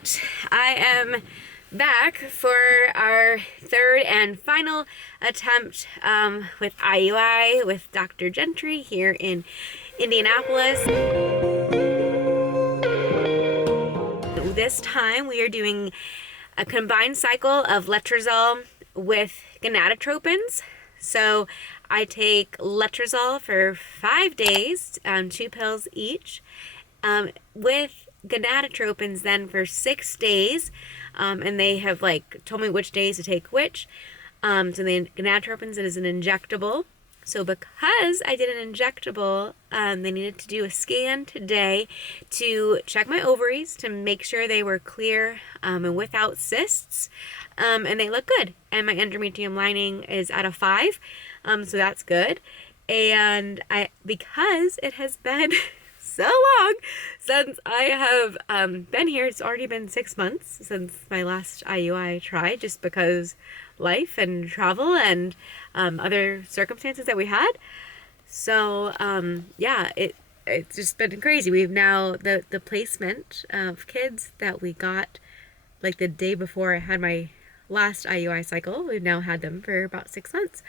right, I am back for our third and final attempt with IUI with Dr. Gentry here in Indianapolis. This time we are doing a combined cycle of letrozole with gonadotropins. So I take letrozole for 5 days, 2 pills each, with gonadotropins then for 6 days, and they have told me which days to take which. So the gonadotropins, it is an injectable. So because I did an injectable, they needed to do a scan today to check my ovaries to make sure they were clear and without cysts, and they look good. And my endometrium lining is at a 5, so that's good. And because it has been so long since I have been here, it's already been 6 months since my last IUI try, just because life and travel and other circumstances that we had. So yeah, it's just been crazy. We've now the placement of kids that we got the day before I had my last IUI cycle, we've now had them for about 6 months,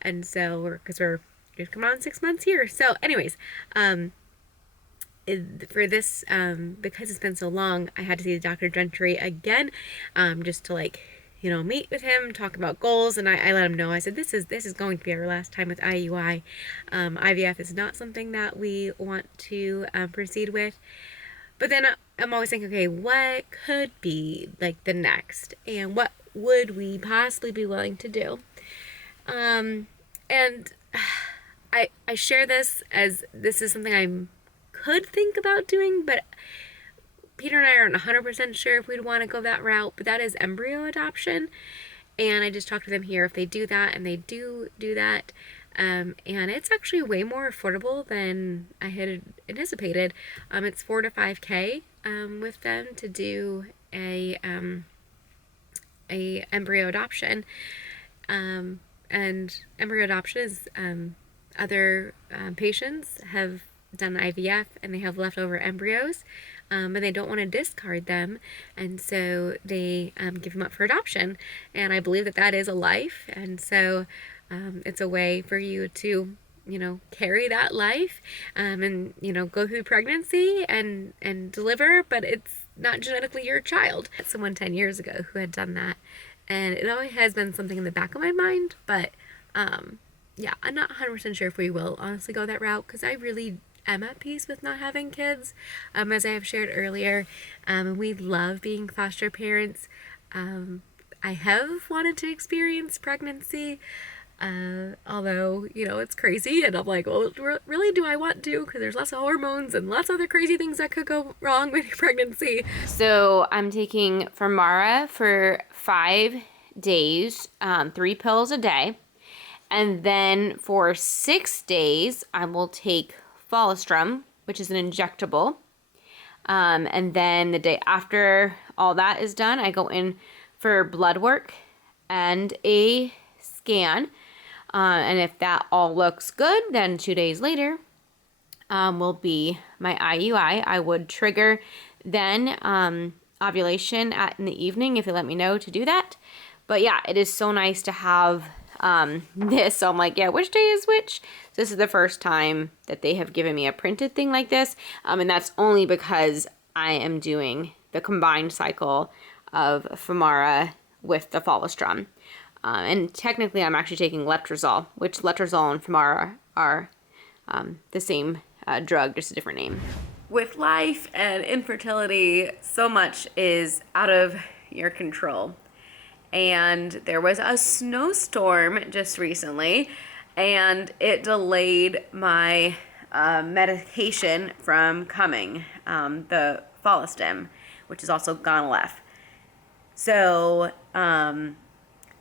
and so we're coming on 6 months here. So anyways, for this, because it's been so long, I had to see Dr. Gentry again, just to meet with him, talk about goals, and I let him know. I said, this is going to be our last time with IUI. IVF is not something that we want to proceed with. But then I'm always thinking, okay, what could be the next, and what would we possibly be willing to do? And I share this as this is something I could think about doing, but Peter and I aren't 100% sure if we'd want to go that route, but that is embryo adoption. And I just talked to them here if they do that, and they do that. And it's actually way more affordable than I had anticipated. It's $4,000 to $5,000 with them to do a embryo adoption. And embryo adoption is other patients have done IVF and they have leftover embryos, and they don't want to discard them, and so they give them up for adoption. And I believe that is a life, and so it's a way for you to carry that life, and go through pregnancy and deliver, but it's not genetically your child. Someone 10 years ago who had done that, and it always has been something in the back of my mind, but yeah, I'm not 100% sure if we will honestly go that route, because I really am at peace with not having kids, as I have shared earlier. We love being foster parents. I have wanted to experience pregnancy, although it's crazy, and I'm like, well, really, do I want to? Because there's lots of hormones and lots of other crazy things that could go wrong with pregnancy. So I'm taking femara for 5 days, 3 pills a day, and then for 6 days I will take Folestrum, which is an injectable, and then the day after all that is done, I go in for blood work and a scan, and if that all looks good, then 2 days later will be my IUI. I would trigger then ovulation in the evening if they let me know to do that. But yeah, it is so nice to have this. So I'm like, yeah, which day is which? So this is the first time that they have given me a printed thing like this, and that's only because I am doing the combined cycle of femara with the Folestrum. And technically I'm actually taking letrozole, which letrozole and femara are the same drug, just a different name. With life and infertility, so much is out of your control. And there was a snowstorm just recently, and it delayed my medication from coming, the Folestrum, which is also gonal-f. So I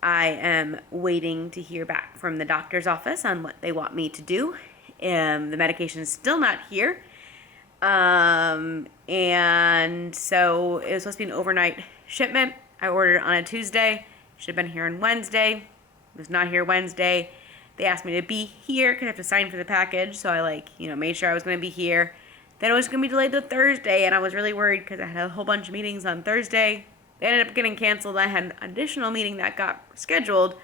am waiting to hear back from the doctor's office on what they want me to do. The medication is still not here. And so it was supposed to be an overnight shipment. I ordered it on a Tuesday. Should have been here on Wednesday. Was not here Wednesday. They asked me to be here because I have to sign for the package. So I made sure I was going to be here. Then it was going to be delayed to Thursday, and I was really worried because I had a whole bunch of meetings on Thursday. They ended up getting canceled. I had an additional meeting that got scheduled,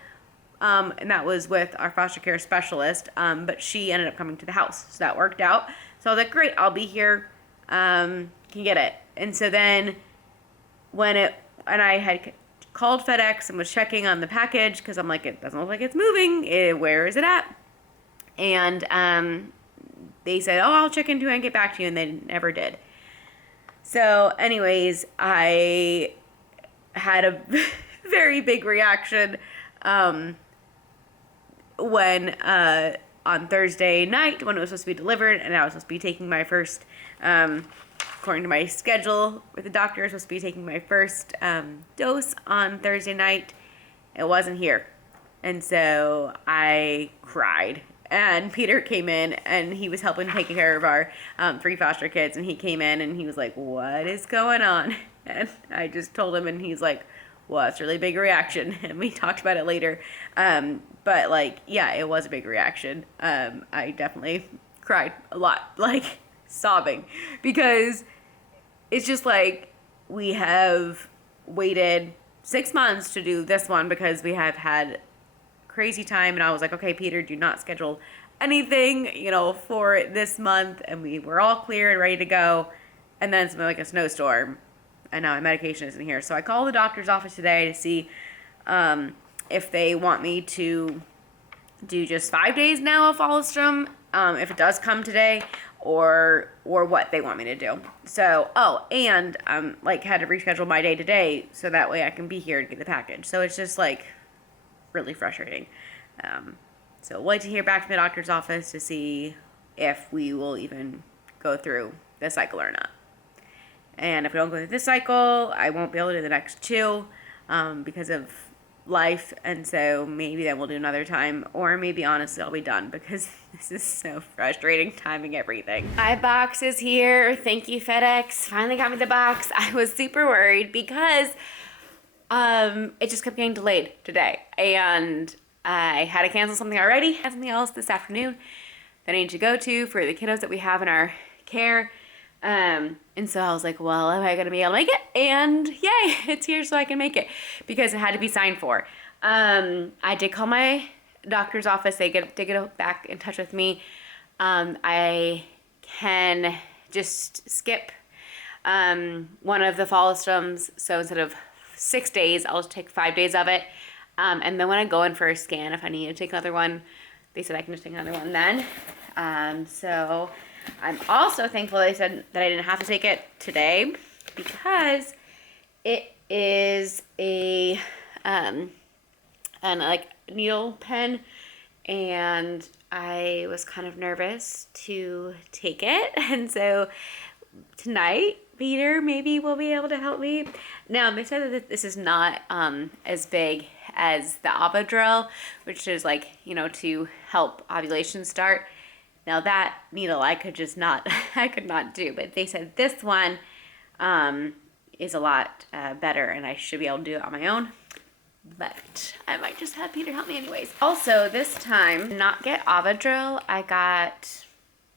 and that was with our foster care specialist, but she ended up coming to the house, so that worked out. So I was like, great, I'll be here, can get it. And so then and I had called FedEx and was checking on the package because I'm like, it doesn't look like it's moving. Where is it at? And they said, oh, I'll check into it and get back to you, and they never did. So anyways, I had a very big reaction when on Thursday night when it was supposed to be delivered, and I was supposed to be taking my first, according to my schedule with the doctor, I was supposed to be taking my first dose on Thursday night. It wasn't here. And so I cried. And Peter came in, and he was helping take care of our 3 foster kids, and he came in, and he was like, what is going on? And I just told him, and he's like, well, it's a really big reaction, and we talked about it later. But, like, yeah, it was a big reaction. I definitely cried a lot, like, sobbing, because it's just like we have waited 6 months to do this one because we have had crazy time, and I was like, okay, Peter, do not schedule anything, for this month, and we were all clear and ready to go, and then something like a snowstorm, and now my medication isn't here. So I called the doctor's office today to see if they want me to do just 5 days now of Folestrum, if it does come today, or what they want me to do. So, and had to reschedule my day today so that way I can be here to get the package. So it's just like really frustrating. So we'll wait to hear back from the doctor's office to see if we will even go through this cycle or not. And if we don't go through this cycle, I won't be able to do the next 2 because of life. And so maybe then we'll do another time, or maybe honestly I'll be done because this is so frustrating timing everything. My box is here. Thank you, FedEx. Finally got me the box. I was super worried because it just kept getting delayed today, and I had to cancel something already. I had something else this afternoon that I need to go to for the kiddos that we have in our care. And so I was like, well, am I going to be able to make it? And yay, it's here so I can make it because it had to be signed for. I did call my doctor's office. They get back in touch with me. I can just skip one of the Folestrums. So instead of 6 days, I'll just take 5 days of it. And then when I go in for a scan, if I need to take another one, they said I can just take another one then. So I'm also thankful they said that I didn't have to take it today because it is a needle pen, and I was kind of nervous to take it. And so tonight, Peter maybe will be able to help me. Now, they said that this is not as big as the Avadril, which is to help ovulation start. Now that needle I could not do, but they said this one is a lot better, and I should be able to do it on my own. But I might just have Peter help me anyways. Also, this time, not get Avadril, I got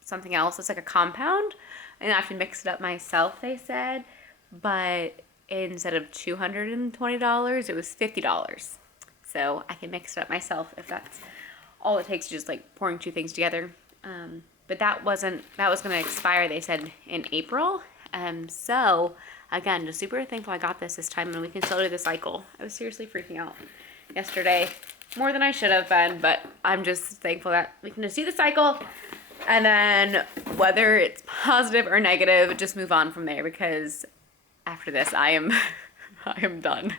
something else. It's like a compound, and I have to mix it up myself, they said. But instead of $220, it was $50. So I can mix it up myself if that's all it takes, just pouring 2 things together. But that was going to expire, they said, in April. So again, just super thankful I got this time, and we can still do the cycle. I was seriously freaking out yesterday, more than I should have been, but I'm just thankful that we can just do the cycle, and then whether it's positive or negative, just move on from there, because after this, I am done.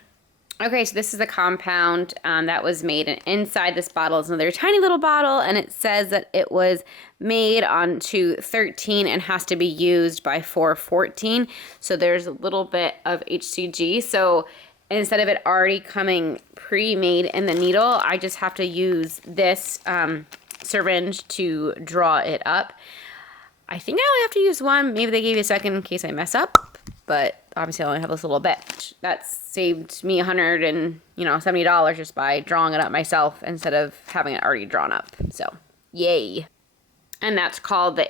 Okay, so this is a compound that was made, and inside this bottle is another tiny little bottle, and it says that it was made on 2/13 and has to be used by 4/14. So there's a little bit of HCG. So instead of it already coming pre-made in the needle, I just have to use this syringe to draw it up. I think I only have to use one. Maybe they gave you a second in case I mess up, but obviously I only have this little bit. That saved me $170 just by drawing it up myself instead of having it already drawn up. So, yay. And that's called the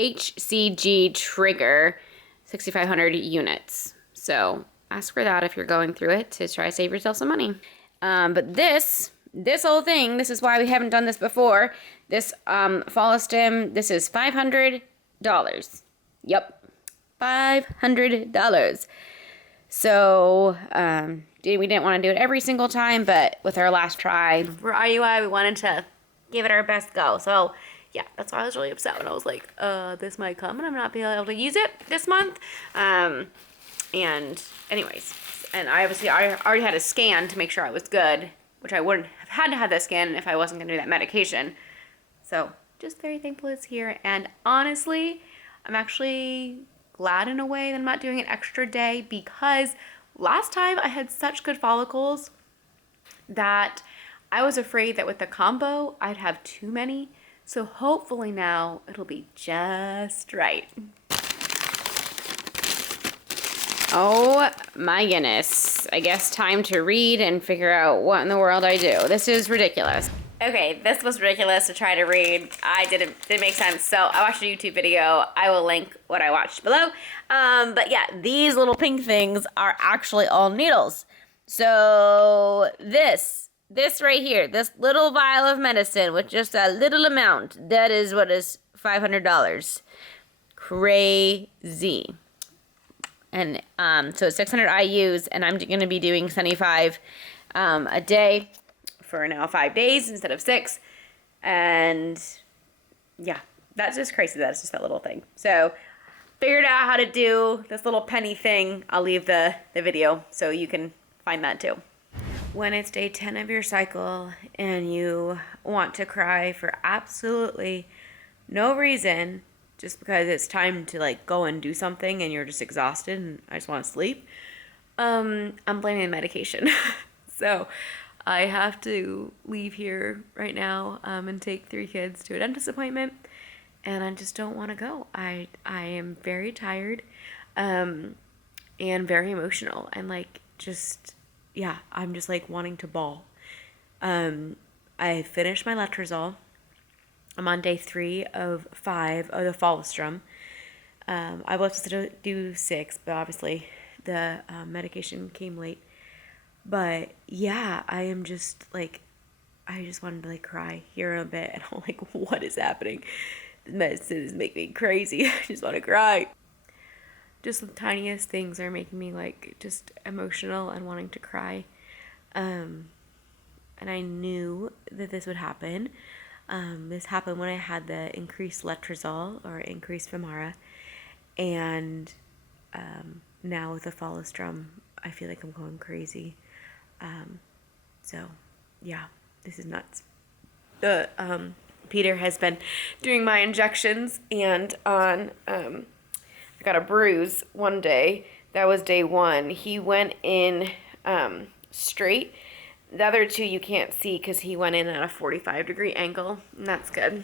HCG trigger, 6,500 units. So ask for that if you're going through it to try to save yourself some money. But this whole thing, this is why we haven't done this before. This Follistim, this is $500. Yep, $500. So we didn't want to do it every single time, but with our last try for IUI, we wanted to give it our best go. So yeah, that's why I was really upset when I was like, this might come and I'm not being able to use it this month. And anyways, and I already had a scan to make sure I was good, which I wouldn't have had to have that scan if I wasn't going to do that medication. So just very thankful it's here. And honestly, I'm actually glad in a way that I'm not doing an extra day, because last time I had such good follicles that I was afraid that with the combo, I'd have too many. So hopefully now it'll be just right. Oh my goodness. I guess time to read and figure out what in the world I do. This is ridiculous. Okay, this was ridiculous to try to read. Didn't make sense. So I watched a YouTube video. I will link what I watched below. But yeah, these little pink things are actually all needles. So this right here, this little vial of medicine with just a little amount, that is what is $500. Crazy. And so it's 600 IUs, and I'm going to be doing 75 a day for now 5 days instead of 6. And yeah, that's just crazy. That's just that little thing. So figured out how to do this little penny thing. I'll leave the video so you can find that too. When it's day 10 of your cycle and you want to cry for absolutely no reason, just because it's time to like go and do something and you're just exhausted and I just want to sleep, I'm blaming the medication. So I have to leave here right now and take 3 kids to a dentist appointment, and I just don't want to go. I am very tired and very emotional, and like just, yeah, I'm just like wanting to bawl. I finished my letrozole. I'm on day 3 of 5 of the Follistim. I was supposed to do 6, but obviously the medication came late. But yeah, I am just like, I just wanted to like cry here in a bit, and I'm like, what is happening? The medicine is making me crazy. I just want to cry. Just the tiniest things are making me like just emotional and wanting to cry. And I knew that this would happen. This happened when I had the increased letrozole or increased femara, and now with the Follistim, I feel like I'm going crazy. So yeah, this is nuts. Peter has been doing my injections, and on I got a bruise one day. That was day 1. He went in straight. The other 2 you can't see because he went in at a 45-degree angle, and that's good.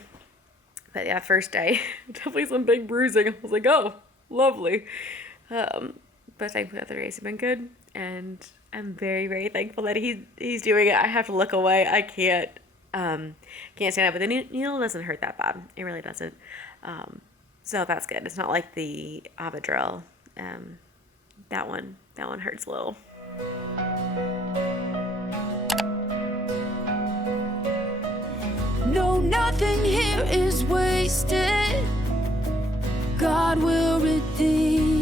But yeah, first day, definitely some big bruising. I was like, oh, lovely. But thankfully the other days have been good, and I'm very, very thankful that he's doing it. I have to look away. I can't stand up, but the needle doesn't hurt that bad. It really doesn't. So that's good. It's not like the Avidril. That one hurts a little. No, nothing here is wasted. God will redeem.